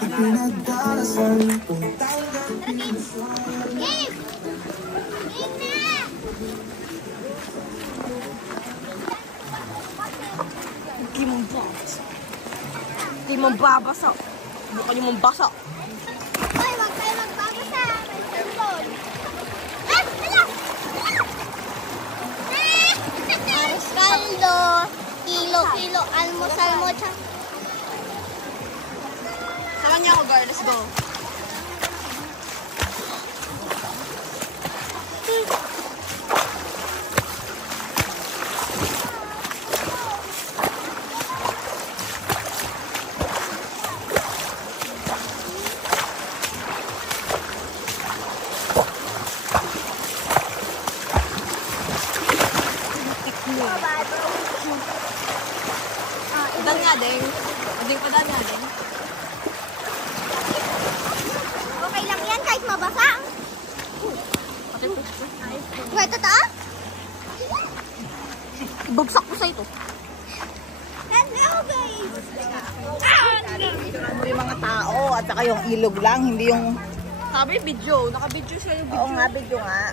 Hindi mong babasa. Bukan yung mong basa. Ay, wag kayo magbabasa. May cellphone. Ah! Hala! Aris caldo. Kilo, almusal mo. Sama niya ako, girl. Let's go. Dan nga din. Ading pa dan nga din. Okay lang yan kahit mabasa. Wait, totoo? Ibagsak ko sa ito. Hello guys! Yung mga tao at saka yung ilog lang, hindi yung... Sabi, video. Naka-video siya yung video. Oo nga, video nga.